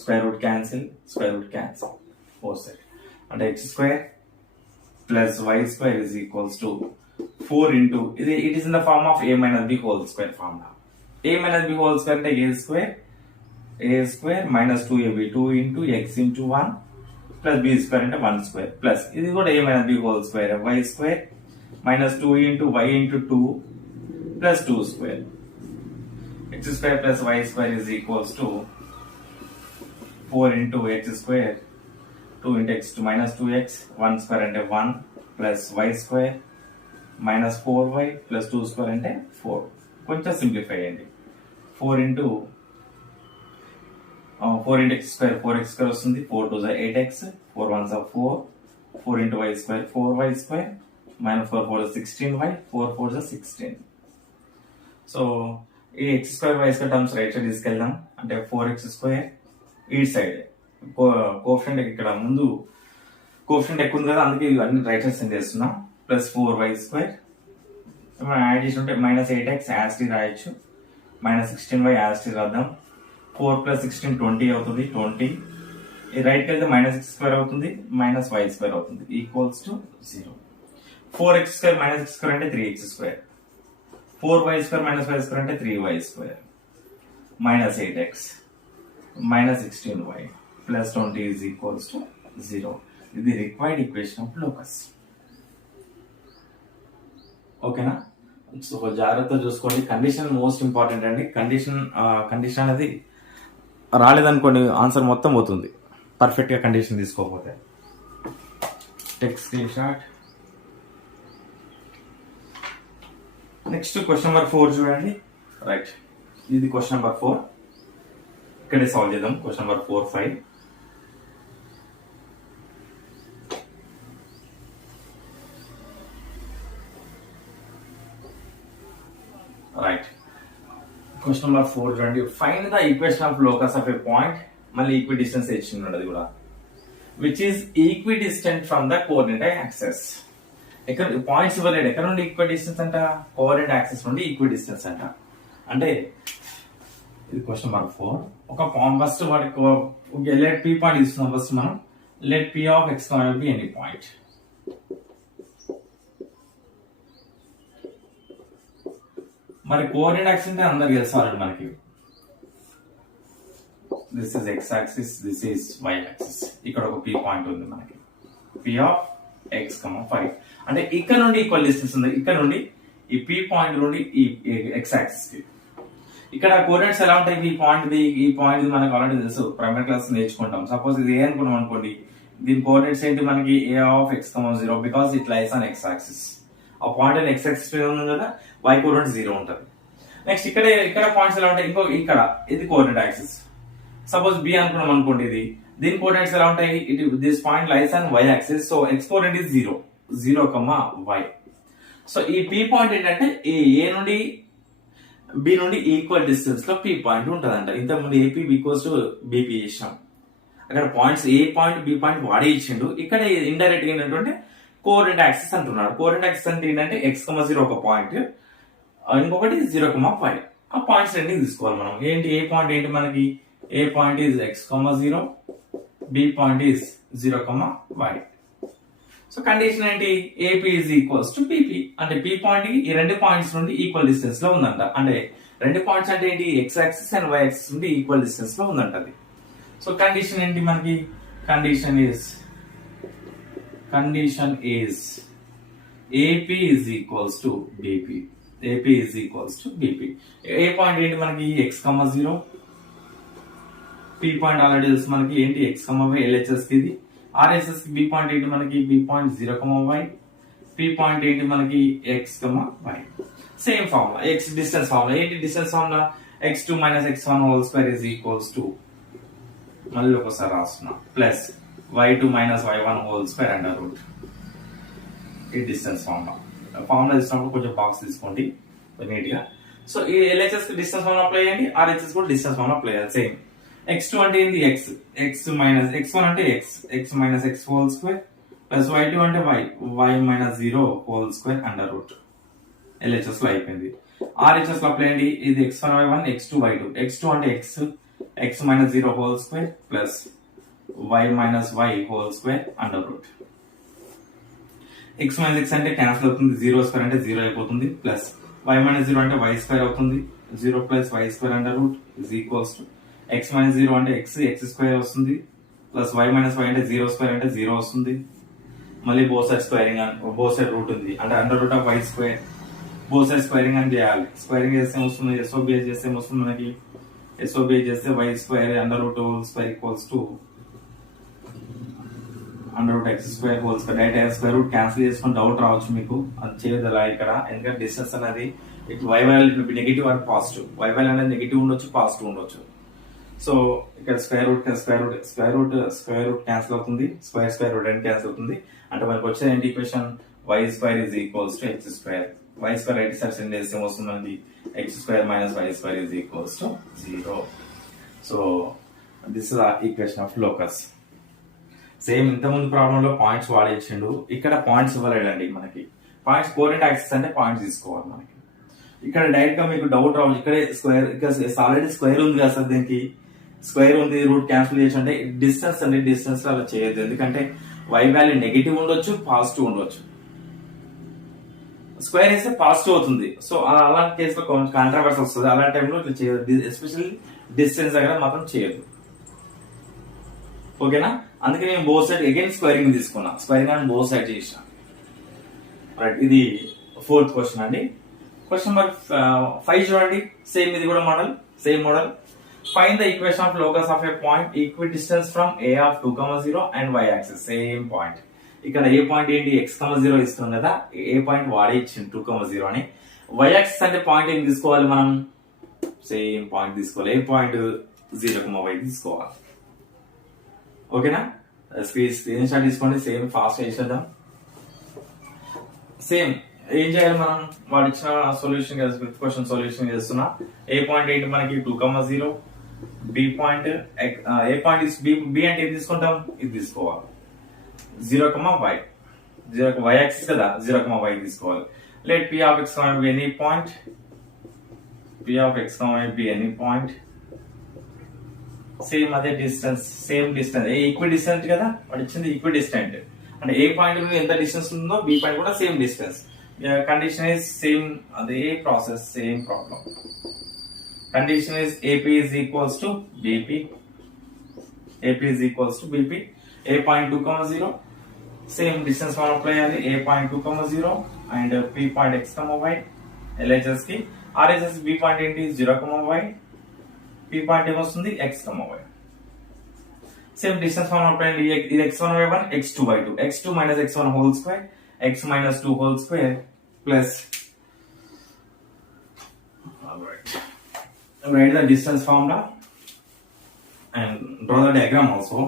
Square root cancel, square root cancel both side. అంటే x square plus y square is equals to 4 into ఇది, it is in the form of a - b whole square formula. a - b whole square అంటే a square minus 2ab, 2 into x into 1 plus b square అంటే 1 square plus ఇది కూడా a - b whole square, y square minus 2 into y into 2 plus 2 square. x square plus y square is equals to 4 into x square 2 into x to minus 2x 1 square అంటే 1 plus y square minus 4y plus 2 square అంటే 4. కొంచెం simplify చేయండి. 4 into x square 4x square వస్తుంది, 4 2 8x, 4 1 4, 4 into y square 4y square minus 4 4 16y, 4 4 16. So ఈ x square y square terms right side తీసుకెళ్దాం. అంటే 4x square ఈ side coefficient ఇక్కడ ముందు కోఎఫిషియంట్ ఎక్కువ ఉంది కదా, అందుకే అన్ని రైట్ సైడ్ సెండ్ చేస్తున్నాం. ప్లస్ 4y స్క్వేర్ మనం యాడ్ చేస్తుంటే మైనస్ 8x యాస్టీ రాయొచ్చు, మైనస్ 16y యాస్టీ రాద్దాం. 4 ప్లస్ 16 20 అవుతుంది, 20 ఈ రైట్కి వెళ్తే మైనస్ x స్క్వేర్ అవుతుంది, మైనస్ y స్క్వేర్ అవుతుంది, equals to 0. 4x square minus x square అంటే 3x square, 4y square minus y square అంటే 3y square, minus 8x minus 16y plus 20 is equals to 0. ఇది required equation of locus. ఓకేనా? So జాగ్రత్త చూసుకోండి. Condition most important అండి. Condition అనేది రాలేదనుకోండి answer మొత్తం పోతుంది, పర్ఫెక్ట్ గా కండిషన్ తీసుకోకపోతే. Text screen shot. Next question number 4 చూడండి. రైట్, ఇది క్వశ్చన్ నెంబర్ 4. ఇక్కడే సాల్వ్ చేద్దాం. Question number 4, 5. క్వశ్చన్ నెంబర్ 4 చూడండి. Find the equation of locus of a point, మళ్ళీ ఈక్వి డిస్టెన్స్ ఇచ్చింది అది కూడా, which is equi distant from the coordinate access. ఎక్కడ పాయింట్స్ ఇవ్వలేడు, ఎక్కడ నుండి ఈక్వి డిస్టెన్స్ అంట, కోఆర్డినేట్ యాక్సెస్ నుండి ఈక్వి డిస్టెన్స్ అంట. అంటే ఇది క్వశ్చన్ నెంబర్ 4. ఒక ఫస్ట్ వాడికి లెట్ పి పాయింట్ ఇస్తున్నాం. ఫస్ట్ మనం let P of X be any point. మరి కోఆర్డినేట్ యాక్సిస్ అంటే అందరికి తెలుసు మనకి. This is X axis, this is y axis. ఇక్కడ ఒక పి పాయింట్ ఉంది మనకి, పి ఆఫ్ ఎక్స్, 5. అంటే ఇక్కడ నుండి ఈక్వల్ డిస్టెన్స్ ఉంది, ఇక్కడ నుండి ఈ పి పాయింట్ నుండి ఈ ఎక్స్ యాక్సిస్ కి. ఇక్కడ కోఆర్డినేట్స్ ఎలా ఉంటాయి, ఈ పాయింట్ మనకు ఆల్రెడీ తెలుసు, ప్రైమరీ క్లాస్ నేర్చుకుంటాం. సపోజ్ ఇది ఏ అనుకున్నాం అనుకోండి, దీని కోఆర్డినేట్స్ ఏంటి మనకి, A of x 0, because it lies on x axis. ఆ పాయింట్ ఎక్స్ యాక్సిస్ మీద ఉంది కదా, y కోఆర్డినేట్ 0 ఉంటుంది. నెక్స్ట్ ఇక్కడ పాయింట్స్ ఎలా ఉంటాయి, ఇక్కడ ఇది కోఆర్డినేట్ యాక్సిస్. సపోజ్ బి అనుకున్నాం అనుకోండి, దీని కోఆర్డినేట్స్ ఎలా ఉంటాయి, this point lies on y axis. So X coordinate is 0, 0, y. So ఈ పి పాయింట్ ఏంటంటే ఏ నుండి బి నుండి ఈక్వల్ డిస్టెన్స్ లో పి పాయింట్ ఉంటదంట. ఇంతకుముందు ఏపీ బికోస్ టు బీపీ చేసాం. అక్కడ పాయింట్స్ ఏ పాయింట్ బి పాయింట్ వాడే ఇచ్చిండు. ఇక్కడ ఇండైరెక్ట్ గా ఏంటంటే కోఆర్డినేట్ యాక్సిస్ అంటున్నాడు. కోఆర్డినేట్ యాక్సిస్ అంటే ఏంటంటే x, 0 ఒక పాయింట్, ఇంకొకటి 0, 5. ఆ పాయింట్స్ రెండు తీసుకోవాలి మనం. ఏంటి ఏ పాయింట్ ఏంటి మనకి, A point is x, 0, B point is 0, y. So condition ఏంటి, AP is equals to BP. అంటే పి పాయింట్ ఈ రెండు పాయింట్స్ నుండి ఈక్వల్ డిస్టెన్స్ లో ఉందంట. అంటే రెండు పాయింట్స్ అంటే ఏంటి, x axis and y axis నుండి ఈక్వల్ డిస్టెన్స్ లో ఉందంట అది. సో కండిషన్ ఏంటి మనకి, condition is AP is equals to BP. AP is equals to BP. A point ఏంటి మనకి, x, 0. P పాయింట్ ఆల్రెడీ తెలుసు మనకి ఏంటి, x, y. LHS కి ఇది. RHS కి B పాయింట్ ఏంటి మనకి, B point 0, y. P point ఏంటి మనకి, x, y. Same formula, x distance formula. ఏంటి distance formula, x2 - x1 whole square is equals to, మళ్ళీ ఒకసారి రాస్తున్నా, plus y2 - y1 whole square under root. ఈ డిస్టెన్స్ ఫార్ములా ఇచ్చినప్పుడు కొంచెం బాక్స్ తీసుకోండి నీట్ గా. సో ఈ LHS కి డిస్టెన్స్ ఫార్ములా అప్లై చేయండి, RHS కూడా డిస్టెన్స్ ఫార్ములా అప్లై చేయాలి. సేమ్ x2 అంటే ఏంది, x మైనస్ x1 అంటే x minus x whole square, plus y2 అంటే y minus 0 whole square under route. LHS లో అయిపోయింది. RHS లో అప్లై చేయండి, ఇది x1 y1 x2 y2. x2 అంటే x minus 0 whole square plus y minus y whole square under route. x minus x అంటే cancel అవుతుంది, 0 square అంటే 0 అయిపోతుంది, ప్లస్ y మైనస్ 0 అంటే y స్క్వేర్ అవుతుంది, 0 plus y square under root is equals to x minus 0 అంటే x square వస్తుంది, plus y minus y అంటే 0 square అంటే 0 వస్తుంది. మళ్ళీ both side squaring, both side root ఉంది అంటే under root of y square. Both side squaring అని చేయాలి. స్క్వేరింగ్ చేస్తే వస్తుంది, SOBH చేస్తే వస్తుంది మనకి, SOBH చేస్తే y square under root whole square equals to under root x square whole square. Direct square root cancel చేసుకుని డౌట్ రావచ్చు మీకు, అది చేయదు అలా ఇక్కడ. ఎందుకంటే డిస్టెన్స్ అనేది ఇటు y value negative or positive, y value అనేది నెగిటివ్ ఉండొచ్చు, పాజిటివ్ ఉండొచ్చు. సో ఇక్కడ స్క్వేర్ రూట్ క్యాన్సిల్ అవుతుంది, స్క్వేర్ రూట్ రెండు క్యాన్సిల్ అవుతుంది. అంటే మనకు వచ్చే ఏంటి equation, y square is equals to x square. y square right side send చేస్తే వస్తుందండి, x square minus y square is equals to 0. So this is equation of locus. Same ఇంతకుముందు problem లో పాయింట్స్ వాడేసిండు, ఇక్కడ పాయింట్స్ ఇవ్వలేడండి మనకి. Points coordinate axis అంటే points తీసుకోవాలి మనకి. ఇక్కడ డైరెక్ట్ గా మీకు డౌట్ రావచ్చు, ఇక్కడే స్క్వేర్, ఇక్కడ ఆల్రెడీ స్క్వేర్ ఉంది కదా సార్, దీనికి స్క్వేర్ ఉంది, రూట్ క్యాన్సిల్ చేసి అంటే డిస్టెన్స్ అండి, డిస్టెన్స్ అలా చేయొద్దు. ఎందుకంటే y వాల్యూ నెగిటివ్ ఉండొచ్చు, పాజిటివ్ ఉండొచ్చు. స్క్వేర్ వేస్తే పాజిటివ్ అవుతుంది. సో అలాంటి కేసులో కొంచెం కాంట్రవర్సీ వస్తుంది. అలాంటి టైంలో ఇట్లా చేయదు, ఎస్పెషల్లీ డిస్టెన్స్ దగ్గర మాత్రం చేయదు. ఓకేనా, అందుకే నేను బోత్ సైడ్ అగైన్ స్క్వేరింగ్ తీసుకున్నా, స్క్వేరింగ్ అని బోత్ సైడ్ చేసిన. రైట్, ఇది 4th క్వశ్చన్ అండి. క్వశ్చన్ నెంబర్ 5 చూడండి. సేమ్ ఇది కూడా model, same model. Find the equation of locus of a point equi distance from a of 2, 0 and y axis. Same point. ఇక్కడ ఏ point ఏంటి, x, 0 ఇస్తుంది కదా, ఏ పాయింట్ వాడే ఇచ్చింది 2, 0 అని. y యాక్సిస్ అంటే పాయింట్ ఏం తీసుకోవాలి మనం, సేమ్ పాయింట్ తీసుకోవాలి. ఏ పాయింట్, 0, y తీసుకోవాలి. ఓకేనా, స్క్రీన్ షాట్ తీసుకోండి, సేమ్ ఫాస్ట్ చేసేద్దాం. సేమ్ ఏం చేయాలి మనం? వాడు ఇచ్చిన సొల్యూషన్ క్వశ్చన్ సొల్యూషన్ చేస్తున్నా. ఏ పాయింట్ ఏంటి మనకి 2,0, బి పాయింట్ ఏ పాయింట్ బి అంటే ఏం తీసుకుంటాం? ఇది తీసుకోవాలి 0,y 0 y యాక్సిస్ కదా, 0,y తీసుకోవాలి. Let p of x, y be any point, p of x, y be any point, same అదే distance, same distance, equidistant కదా, వాడు ఇచ్చింది ఈక్వి డిస్టెంట్ అంటే ఏ పాయింట్ నుండి ఎంత డిస్టెన్స్ ఉందో బి పాయింట్ కూడా same distance. Condition is same, అదే process, same problem. Condition is AP is equals to BP, AP is equals to BP. A point 2,0 same distance మనం అప్లై చేయాలి. A point 2,0 and P point x, y. LHS కి RHS B point ఏంటి? 0,y, P point ఏమొస్తుంది? X, y. Same distance మనం apply చేయాలి. ఇది x1 y1, x2 y2, x2 minus x1 whole square, x minus 2 whole square plus, alright, write the distance formula and draw the diagram also.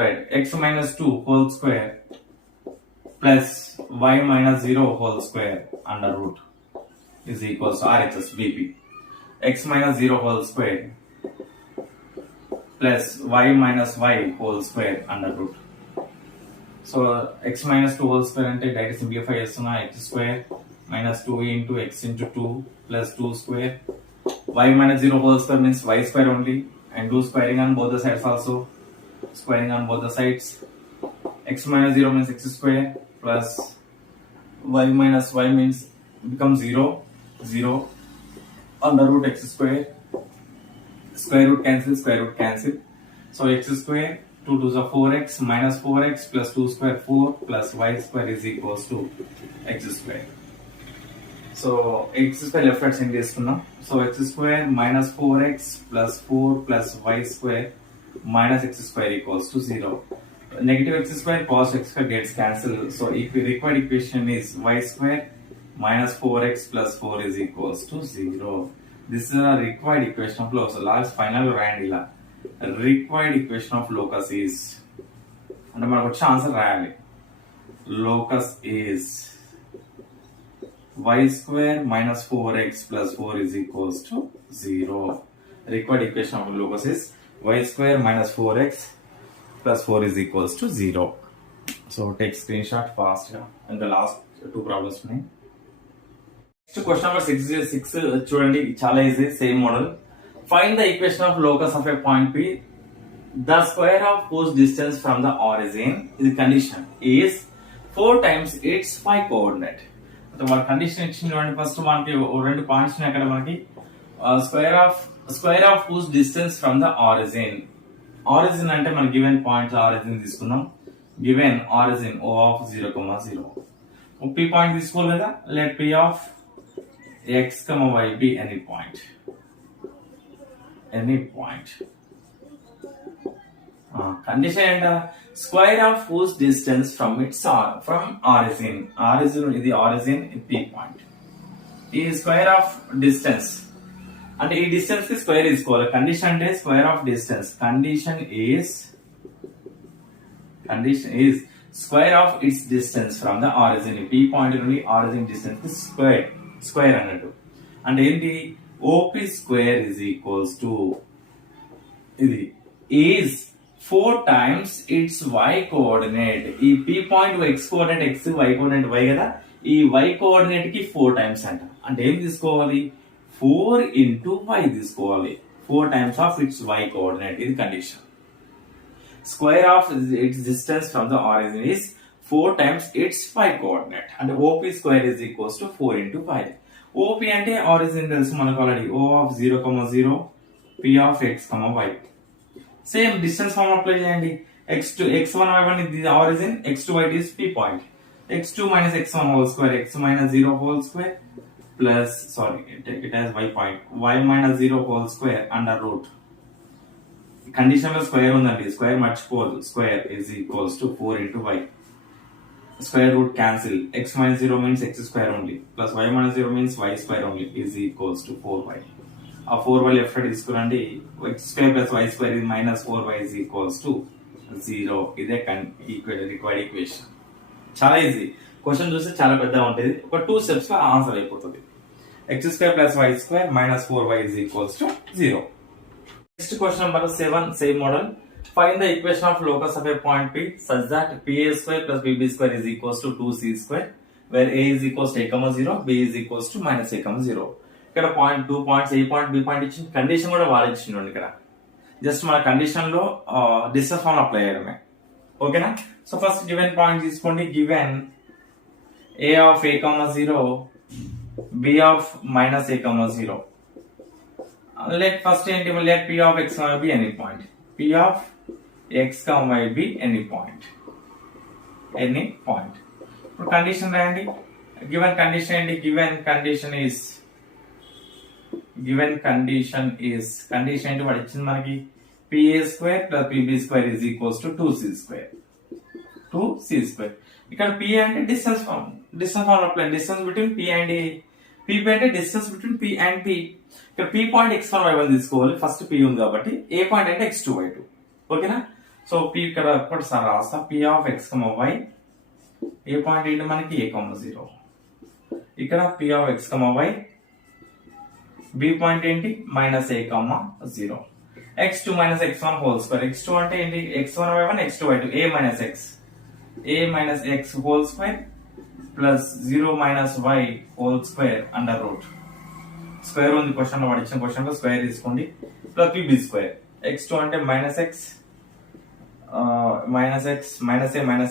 Right, x minus 2 whole square plus y minus 0 whole square under root is equals to RHS BP. X minus 0 whole square plus y minus y whole square under root. So x minus 2 whole square ante direct simplify chestuna, x square minus 2 into x into 2 plus 2 square. Y minus 0 whole square means y square only, and do squaring on both the sides also, squaring on both the sides. X minus 0 means x square plus y minus y means becomes 0, 0 under root x square. Square root cancel. So x square 2 to the 4x minus 4x plus 2 square 4 plus y square is equals to x square. So x square left side send చేసుకున్నాం. So x square minus 4x plus 4 plus y square minus x square equals to 0. Negative x square, positive x square gets cancelled. So if the required equation is y square minus 4x plus 4 is equals to 0. This is a required equation of locus. Last final రాయండి ఇలా. Required equation of locus is, అంటే మనకు వచ్చే answer రాయాలి. Locus is y square minus 4x plus 4 is equals to 0. Required equation of locus is y square minus 4x plus 4 is equals to 0. So take screenshot fast here. And the last two problems ఉన్నాయి. Next question number 6 చూడండి, చాలా easy, same model. Find the equation of locus of a point P, the square of whose distance from the origin, the condition is 4 times its phi coordinate. అంటే మన condition ఇచ్చింది. First మనకి రెండు points ఉన్నాయి అక్కడ మనకి. Square of whose distance from the origin. Origin అంటే మన గివెన్ పాయింట్ ఆరిజిన్ తీసుకుందాం. Given origin O of 0,0. P point తీసుకోవాలి కదా. Let P of x, y be any point. Condition ఏంట? Square of whose distance from origin. ఇది origin, P point. ఈ square of distance అంటే ఈ డిస్టెన్స్ కి square తీసుకోవాలి. కండిషన్ అంటే square of distance. Condition is square of it's distance from the origin. P point నుండి origin distance కి square అన్నట్టు. అంటే ఏంటి? OP square is equals to ఇది is 4 times its y coordinate. ఈ P point x coordinate x, y coordinate y కదా. ఈ y coordinate కి 4 times అంట. అంటే ఏం తీసుకోవాలి? 4 into y తీసుకోవాలి. 4 times of its y coordinate. ఇది condition. Square of its distance from the origin is 4 times its y coordinate. And OP square is equals to 4 into 5. OP అంటే origin తెలుసు మనకు already. O of 0,0, P of x, y. Same distance form apply చేయండి. x1 y1 is the origin, x2 y2 is P point. x2 minus x1 whole square, x minus 0 whole square plus, take it as y point, y minus 0 whole square under root. Condition లో square ఉందండి, square మర్చిపోదు. Square is equals to 4 into y. Square root cancel. X minus 0 means x square only, plus y minus 0 means y square only is equals to 4y. ఆ 4y left side తీసుకురండి. x square plus y square is minus 4y is equals to 0. ఇదే required equation. చాలా easy. Question చూస్తే చాలా పెద్దగా ఉంటుంది. ఒక 2 steps లో ఆన్సర్ అయిపోతుంది. x² + y² - 4y = 0. Next question number 7, same model. Find the equation of locus of a point P such that pa² + bb² = 2c², where a is equals to a, 0, b is equals to -a, 0. ఇక్కడ point 2 points ఏ point B point ఇచ్చింది, condition కూడా వాడిచ్చిండు ఇక్కడ. Just మన condition లో distance form apply చేయడమే. ఓకేనా? So first given point తీసుకోండి. Given a of a, 0, b of -a, 0. Let first let p of x, y, b any point. P of x, y, b any point. Any point. ఇప్పుడు condition రాయండి. Given condition ఏంటి? Condition ఏంటి వాడు ఇచ్చింది మనకి pa² + pb² = 2c². ఇక్కడ p అంటే distance form apply. Distance between p and p అంటే distance between p and p. ఇక్కడ p పాయింట్ x1 y1 తీసుకోవాలి. ఫస్ట్ p ఉంది కాబట్టి a పాయింట్ అంటే x2 y2. ఓకేనా? సో p ఇక్కడ ఒకసారి రాస్తా. p of x, y, a point ఏంటి మనకి a, 0. ఇక్కడ p of x, y, b point ఏంటి -a, 0. x2 - x1 whole square. x2 అంటే ఏంటి? x1 y1 x2 y2 a - x whole square plus 0 - y whole square under route. Square ఉంది question లో, వాడు ఇచ్చిన క్వశ్చన్ లో స్క్వేర్ తీసుకోండి. Plus pb². x2 అంటే -x -a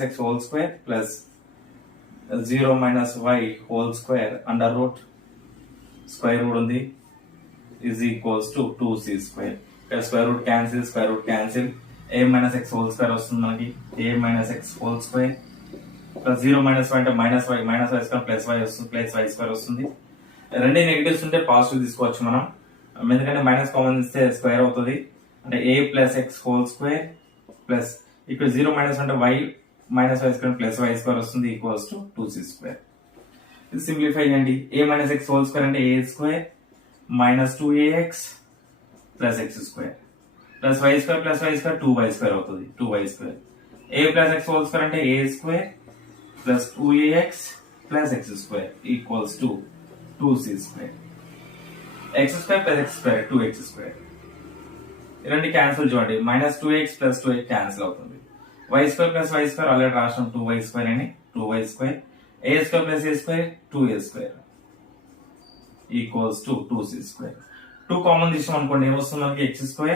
- x whole square plus 0 - y whole square under route. Square root ఉంది is equals to 2c². ఇక్కడ square root cancel. a - x whole square వస్తుంది మనకి. a - x whole square plus 0 - y అంటే -y plus y వస్తుంది. Plus y² వస్తుంది. రెండు negatives ఉంటే positive తీసుకోవచ్చు మనం, ఎందుకంటే మైనస్ కామన్ ఇస్తే స్క్వేర్ అవుతుంది. అంటే a + x whole square plus ఇక్కడ 0 - అంటే y -y² ప్లస్ y² వస్తుంది ఈక్వల్స్ టు 2c². ఇది సింప్లిఫై చేయండి. a - x హోల్ స్క్వేర్ అంటే a² -2ax plus x² plus y² plus y² 2y² అవుతుంది. 2y². a + x whole square అంటే a² plus 2ax plus x² equals to 2c². x² plus x² 2x². ఇలాంటి cancel చూడండి. -2x plus 2x cancel అవుతుంది. y² plus y² already రాష్ట్రం 2y² అని 2y². a² plus a² 2a² equals to 2c². 2 common తీసాం అనుకోండి, ఏమొస్తుంది మనకి? x²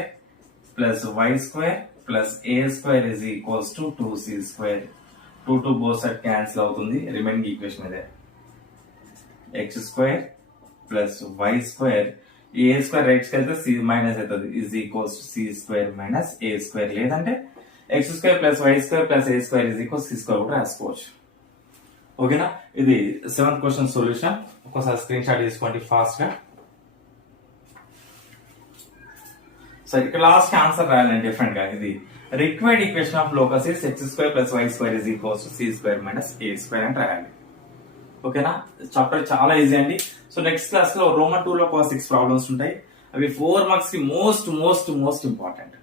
plus y² plus a² is equals to 2c². 2 both side cancel అవుతుంది. Remaining equation ఇదే. x² plus y² a² right కి వెళ్తే c మైనస్ అవుతుంది is equals to c² - a². లేదంటే x² plus y² plus a² is equals c² కూడా రాసుకోవచ్చు. ఓకేనా? ఇది 7th క్వశ్చన్ సొల్యూషన్. ఒకసారి స్క్రీన్ షాట్ తీసుకోండి ఫాస్ట్ గా. సో ఇక్కడ లాస్ట్ ఆన్సర్ రాయాలండి డిఫరెంట్ గా. ఇది required equation of locus is x² + y² is equals to c² - a² అని రాయాలి. ఓకేనా? చాప్టర్ చాలా ఈజీ అండి. సో నెక్స్ట్ క్లాస్ లో రోమన్ 2 లో 6 ప్రాబ్లమ్స్ ఉంటాయి. అవి 4 మార్క్స్ కి మోస్ట్ ఇంపార్టెంట్.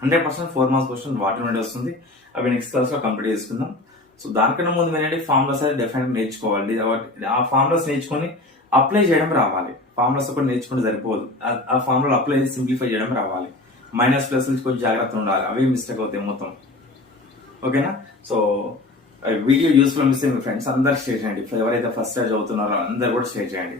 100% 4 మార్క్స్ క్వశ్చన్ వాటి నుండి వస్తుంది. అవి నెక్స్ట్ క్లాస్ లో కంప్లీట్ చేసుకుందాం. సో దానికన్నా ముందు ఏంటంటే ఫార్ములాస్ అయితే డెఫినెట్ నేర్చుకోవాలి. ఆ ఫార్ములాస్ నేర్చుకొని అప్లై చేయడం రావాలి. ఫార్ములాస్ ఒకటి నేర్చుకుంటే సరిపోదు, ఆ ఫార్ములా అప్లై చేసి సింప్లిఫై చేయడం రావాలి. మైనస్ ప్లస్ నుంచి కొంచెం జాగ్రత్త ఉండాలి, అవి మిస్టేక్ అవుతాయి మొత్తం. ఓకేనా? సో వీడియో యూస్ఫుల్ అనిపిస్తే మీ ఫ్రెండ్స్ అందరు షేర్ చేయండి. ఎవరైతే ఫస్ట్ టైం చదువుతున్నారో అందరు కూడా షేర్ చేయండి.